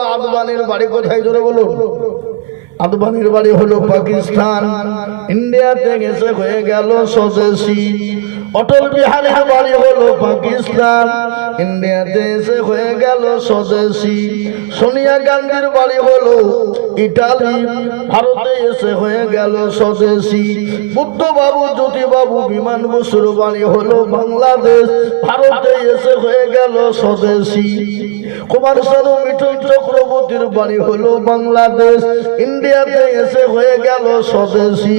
বাবা আদবানির বাড়ি কোথায় জোরে বলুন? আদবানির বাড়ি হলো পাকিস্তান। ইন্ডিয়াতে গেছে হয়ে গেল স্বদেশী। অটল বিহারীর বাড়ি হলো পাকিস্তান, ইন্ডিয়াতে এসে হয়ে গেল স্বদেশী। সোনিয়া গান্ধীর বাড়ি হলো ইটালি, ভারতে এসে হয়ে গেল স্বদেশী। বুদ্ধবাবু জ্যোতিবাবু বিমান বসুর বাড়ি হলো বাংলাদেশ, ভারতে এসে হয়ে গেল স্বদেশী। কুমার শানু মিঠুন চক্রবর্তীর বাড়ি হলো বাংলাদেশ, ইন্ডিয়াতে এসে হয়ে গেল স্বদেশী।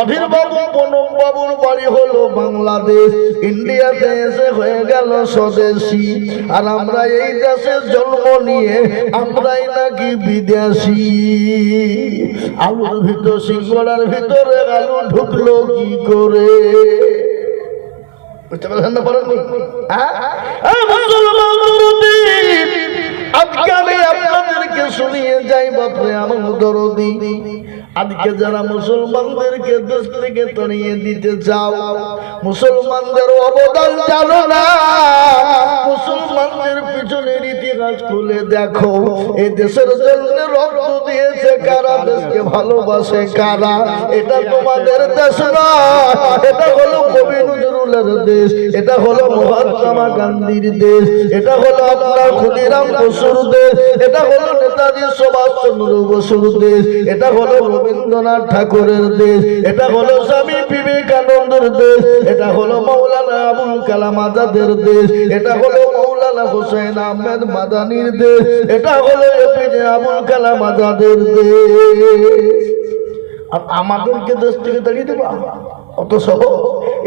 অধীর বাবু প্রণব বাবুর বাড়ি হলো বাংলাদেশ, ইন্ডিয়াতে এসে হয়ে গেল স্বদেশী। আর আমরা এই দেশে জন্ম নিয়ে আমরাই নাকি বিদেশি। আলুর ভিতর সিঙ্গড়ার ভিতরে আলু ঢুকলো কি করে? বুঝতে পারছেন না? পারেননি? আজকে আমি আপনাদেরকে শুনিয়ে যাই বাপরে আমার দরদি। আজকে যারা মুসলমানদেরকে দেশ থেকে তাড়িয়ে দিতে চাও, মুসলমানদের অবদান জানো না, মুসলমানদের পিছনের ইতিহাস খুলে দেখো। এই দেশের জন্য রক্ত দিয়েছে কারা, দেশকে ভালোবাসে কারা? এটা তোমাদের দেশ না, এটা হলো কবি নজরুলের দেশ, এটা হলো মহাত্মা গান্ধীর দেশ, এটা হলো আপনার ক্ষুদিরাম বসুর দেশ, এটা হলো নেতাজি সুভাষচন্দ্র বসুর দেশ, এটা হলো রবীন্দ্রনাথ ঠাকুরের দেশ, এটা হলো স্বামী বিবেকানন্দের দেশ, এটা হলো মৌলানা আবুল কালাম আজাদের দেশ, এটা হলো মৌলানা হোসেন আহমেদ মাদানির দেশ, এটা হলো এপিজে আবুল কালাম আজাদের দেশ। আর আমাদেরকে দেশ থেকে তাড়িয়ে দেবা? অত সহজ?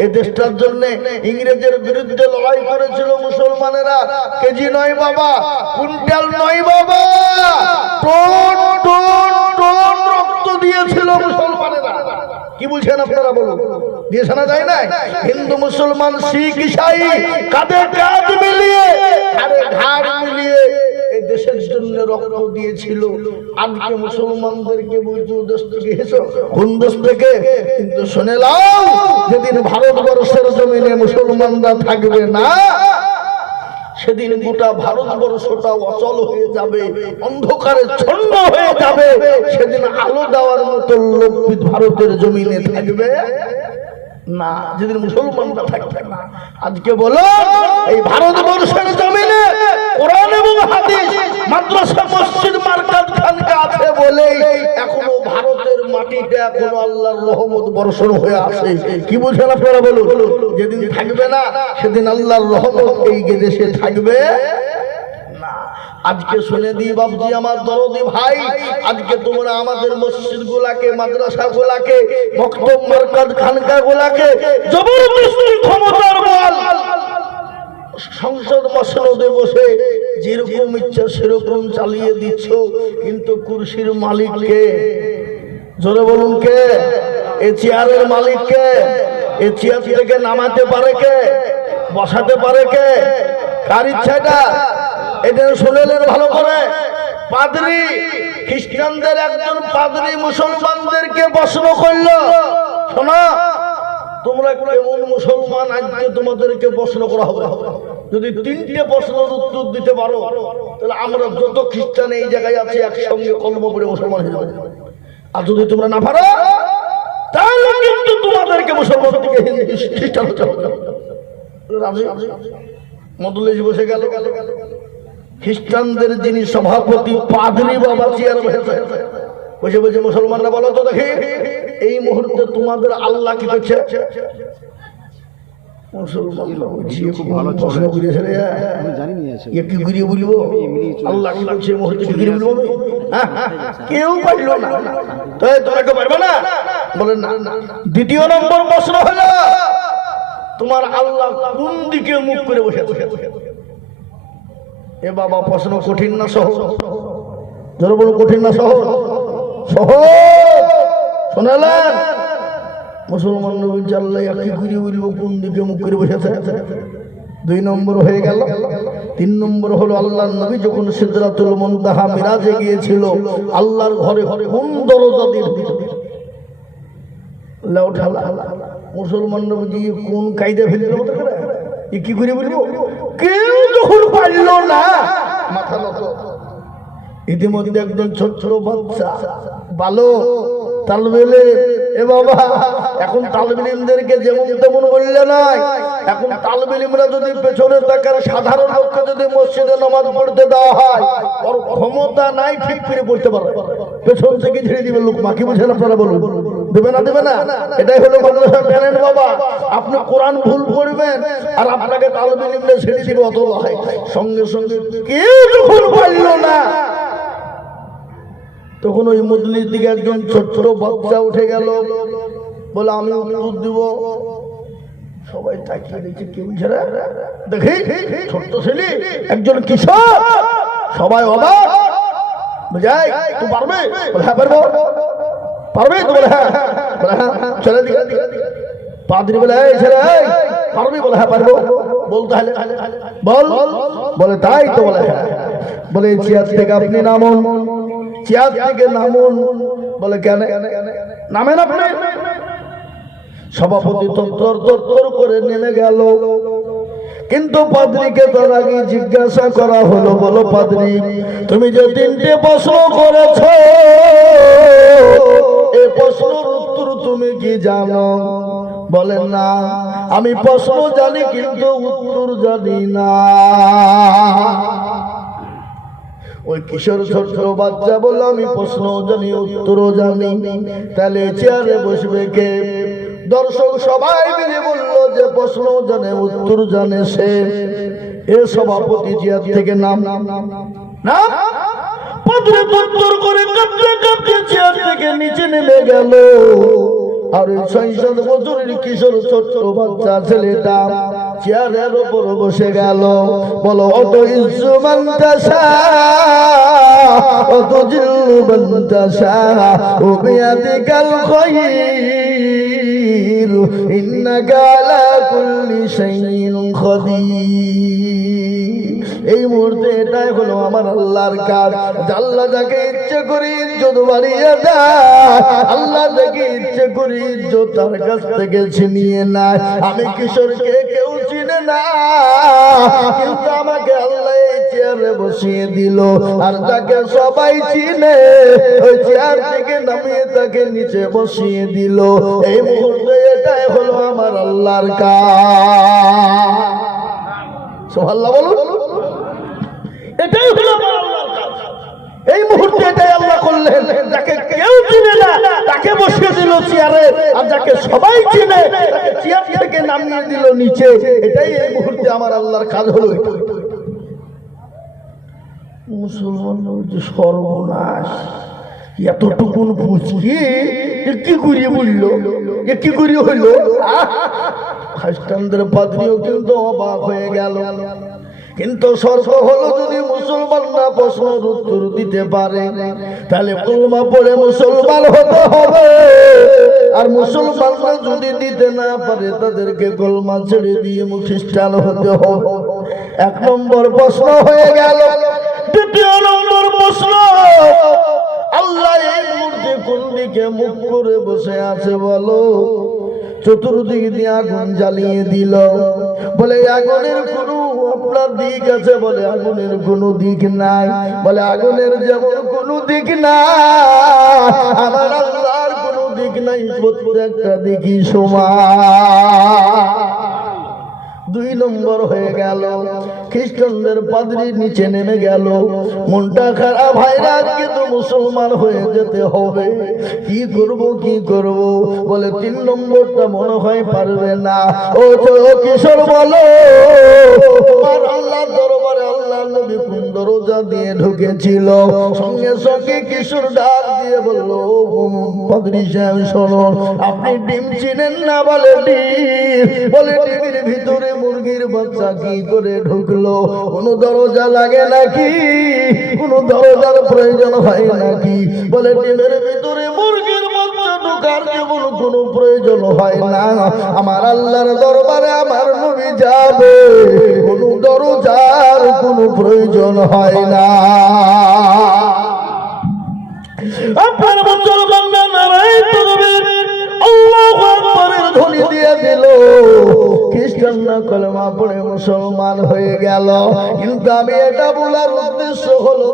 এই দেশটার জন্য ইংরেজের বিরুদ্ধে লড়াই করেছিল মুসলমানেরা। কেজি নয় বাবা, কুইন্টাল নয় বাবা, টন টন টন রক্ত দিয়েছিল মুসলমানেরা। কি বলছেন আপনারা বলুন? দিয়েছে না? যায় না? হিন্দু মুসলমান শিখ ইসাই কাঁধে কাঁধ মিলিয়ে আরে ঘাড় মিলিয়ে এই দেশের জন্য রক্ত দিয়েছিল। আজকে মুসলমানদেরকে বলছো দেশ থেকে এসো। কোন দেশ থেকে? কিন্তু শুনে নাও, যেদিন ভারতবর্ষের জমিনে মুসলমানরা থাকবে না, সেদিন গোটা ভারতবর্ষটা অচল হয়ে যাবে, অন্ধকারে ছন্ন হয়ে যাবে। সেদিন আলো দেওয়ার মতো লোক ভারতের জমিনে থাকবে না, যেদিন মুসলমানরা থাকবে না। আজকে বলো, এই ভারতবর্ষের জমিনে কোরআন এবং হাদিস, মাদ্রাসা, মসজিদ, মার্কাজ, খানকা আছে বলে এখনো ভারতের মাটিতে এখনো আল্লাহর রহমত বর্ষণ হয়ে আসে। কি বুঝেন আপনারা বলুন? যেদিন থাকবে না, সেদিন আল্লাহর রহমত এই দেশে থাকবে না। আজকে শুনে দিই বাবজি আমার দরদি ভাই, আজকে তোমরা আমাদের মসজিদ গুলাকে, মাদ্রাসা গুলাকে, মক্তব, মারকাজ, খানকা গুলাকে জবরদস্তি ক্ষমতার বল সংসদ মসনদে বসে যেরকম ইচ্ছা সেরকম চালিয়ে দিচ্ছ, কিন্তু কুরসির মালিক কে? জোরে বলুন কে? এই চেয়ারের মালিক কে? এই চেয়ার থেকে নামাতে পারে কে? বসাতে পারে কে? কার ইচ্ছাটা? এটা শুনলেন ভালো করে। পাদ্রী, খ্রিস্টানদের একজন পাদ্রী মুসলমানদেরকে প্রশ্ন করলো, শোনো তোমরা কেমন মুসলমান, আজকে তোমাদেরকে প্রশ্ন করা হবে। যদি 3টে প্রশ্নের উত্তর দিতে পারো, তাহলে আমরা যত খ্রিস্টান এই জায়গায় আছে একসঙ্গে কলমা পড়ে মুসলমান হয়ে যাবে। আর যদি তোমরা না পারো, তাহলে কিন্তু তোমাদেরকে মুসলমান থেকে খ্রিস্টান হতে হবে। মদলেশ বসে গেল। খ্রিস্টানদের যিনি সভাপতি পাদ্রী বাবা চেয়ার বসে বসে মুসলমানরা বলো তো দেখি, এই মুহূর্তে তোমাদের আল্লাহ কি করছে? কেউ পারল না, পারবে না, বলেন না। দ্বিতীয় নম্বর প্রশ্ন হলো, তোমার আল্লাহ কোন দিকে মুখ করে বসে? এ বাবা প্রশ্ন কঠিন না সহজ? ধরো বলো কঠিন না সহজ? সহজ। শোনালেন? মুসলমান বলছে আল্লাহ কি করে বলবো কোন দিকে মুখ করে বসেছে? 2 নম্বর হয়ে গেল। 3 নম্বর হলো আল্লাহর নবী যখন সিদরাতুল মুনতাহা মিরাজে গিয়েছিল, আল্লাহর ঘরে কোন দরজা দিয়ে মুসলমানরা বুঝি কোন কায়দা ফেলে কি করে বলবো? কেউ যখন পারল না, মাথা নত। ইতিমধ্যে একজন ছোট বাচ্চা ভালো তালবেলে এ বাবা, এখন তালবেলিমদেরকে যেমন তেমন বললে নাই। এখন তালবেলিমরা যদি পেছনে তাকার সাধারণ লোককে যদি মসজিদে নামাজ পড়তে দেওয়া হয়, ওর ক্ষমতা নাই ঠিক ফিরে পড়তে পারবে, পেছন থেকে ঝেড়ে দিবে লোক। মা কি বুঝেন আপনারা বলুন? দেবে না দেবে না? এটাই হলো মাদ্রাসার ট্যালেন্ট বাবা। আপনি কোরআন ভুল পড়বেন আর আপনাকে তালবেলিমরা ছেড়ে দিবে, অত হয়। সঙ্গে সঙ্গে কেউ যখন পারল না, তখন ওই মজলিস দিকে একজন ছোট বাচ্চা উঠে গেল, বলে আমি উত্তর দিব। সবাই তাকিয়ে দিচ্ছে, কেউ ছেড়ে দেখি ছোট্ট ছেলে একজন কিশোর, সবাই অবাক। বুঝাই তুই পারবে? বলে হ্যাঁ পারবো। পারবে তো? বলে হ্যাঁ। বলে হ্যাঁ ছেলে দিকে। পাদ্রী বলে এই ছেলে পারবি? বলে হ্যাঁ পারবো। বল তাহলে বল। বলে তাই তো? বলে হ্যাঁ। বলে চেয়ার থেকে আপনি নামুন। চেয়ার থেকে নামুন। বলে কেন নামেন আপনি? সভাপতি তত্তর করে নেমে গেল, কিন্তু পাদ্রীকে তার আগে জিজ্ঞাসা করা হলো, বলো পাদ্রী তুমি যে 3টে প্রশ্ন করেছ, এই প্রশ্নের উত্তর তুমি কি জানো? বলেন না আমি প্রশ্ন জানি কিন্তু উত্তর জানি না। ওই কিশোর ছোট বাচ্চা বলল আমি প্রশ্ন জানি উত্তরও জানি। তাহলে চেয়ারে বসবে কে? দর্শক সবাই মিলে বলল যে প্রশ্ন জানে উত্তর জানে সে। এ সভাপতি চেয়ার থেকে নাম না পাদ্রী উত্তর করে কাঁপতে কাঁপতে চেয়ার থেকে নিচে নেমে গেল। আর ওই ৬-৭ বছরের কিশোর ছোট্ট বাচ্চা ছেলেটা চেয়ারের উপর বসে গেল। বলো অত ইজ্জু মানতাসা অত জিল্লু মানতাসা ও বিয়াদিকাল খায়র ইন্নাকা আলা কুল্লি শাইইন কাদির। এই মুহূর্তে এটাই হলো আমার আল্লাহর কাজ। আল্লাহ যাকে ইচ্ছে করে ইজ্জত বাড়িয়ে দেয়, আল্লাহ যাকে ইচ্ছে করে ইজ্জত তার কাছ থেকে ছিনিয়ে নেয়। আমি কিশোরকে কেউ চিনে না, কিন্তু আমাকে আল্লাহ এই চেয়ারে বসিয়ে দিল। আর তাকে সবাই চিনে, ওই চেয়ার থেকে নামিয়ে তাকে নিচে বসিয়ে দিল। এই মুহূর্তে এটাই হলো আমার আল্লাহর কাজ। সুবহানাল্লাহ বলুন। এটাই হলো আমার আল্লাহর কাজ। এই মুহূর্তে এটাই আল্লাহ করলেন। যাকে কেউ চিনে না তাকে বসিয়ে দিল চেয়ারে, আর যাকে সবাই চিনে তাকে চেয়ার থেকে নামিয়ে দিল নিচে। এটাই এই মুহূর্তে আমার আল্লাহর কাজ হলো। মুসলমান যে সর্বনাশ, এতটুকুন বুঝিয়ে কি করিয়ে বলল, কি করিয়ে হইল। খ্রিস্টানদের পাদ্রীও কিন্তু অবাক হয়ে গেল। কিন্তু শর্ত হলো যদি মুসলমানরা প্রশ্নের উত্তর দিতে পারে তাহলে কলমা পড়ে মুসলমান হতে হবে। আর মুসলমানরা যদি দিতে না পারে তাদেরকে কলমা ছেড়ে দিয়ে খ্রিস্টান হতে হবে। 1 নম্বর প্রশ্ন হয়ে গেল। 2 নম্বর প্রশ্ন, আল্লাহ এই মুহূর্তে কোন দিকে মুখ করে বসে আছে বলো? চতুর্দিক দিয়ে আগুন জ্বালিয়ে দিল। বলে আগুনের কোন আপনার দিক আছে? বলে আগুনের কোনো দিক নাই। বলে আগুনের যেমন কোনো দিক নাই, আমার আল্লাহর কোনো দিক নাই, প্রত্যেকটা দিকই সমান। 2 নম্বর হয়ে গেল। খ্রিস্টানদের পাদ্রী নিচে নেমে গেল। মনটা খারাপ, ভাইরা আজকে তো মুসলমান হয়ে যেতে হবে, কি করব কি করব। বলে 3 নম্বরটা মনে হয় পারবে না। ও তো কিশোর বলো তোমার আল্লাহর দরবারে আল্লাহ নবী কোন দরজা দিয়ে ঢুকেছিল? সঙ্গে সঙ্গে কিশোর ডাক দিয়ে বলল পাদ্রী সাহেব শুনুন, আপনি ডিম চিনেন না? বলে ডিম। বলে ডিমের ভিতরে মুরগির বাচ্চা কি করে ঢুকলো? কোন দরজা লাগে নাকি? কোন দরজার প্রয়োজন হয় নাকি? বলে ডিমের ভিতরে মুরগির বাচ্চা ঢোকার যেমন কোনো প্রয়োজন হয় না, আমার আল্লাহর দরবারে আমার নবী যাবে কোন দরজার কোনো প্রয়োজন হয় না। আপনার মুসলমানরা নারায়ে তাকবীর আল্লাহু আকবারের ধ্বনি দিয়ে দিল। খ্রিস্টানরা কলেমা পড়ে মুসলমান হয়ে গেল। কিন্তু আমি এটা বলার উদ্দেশ্য হলো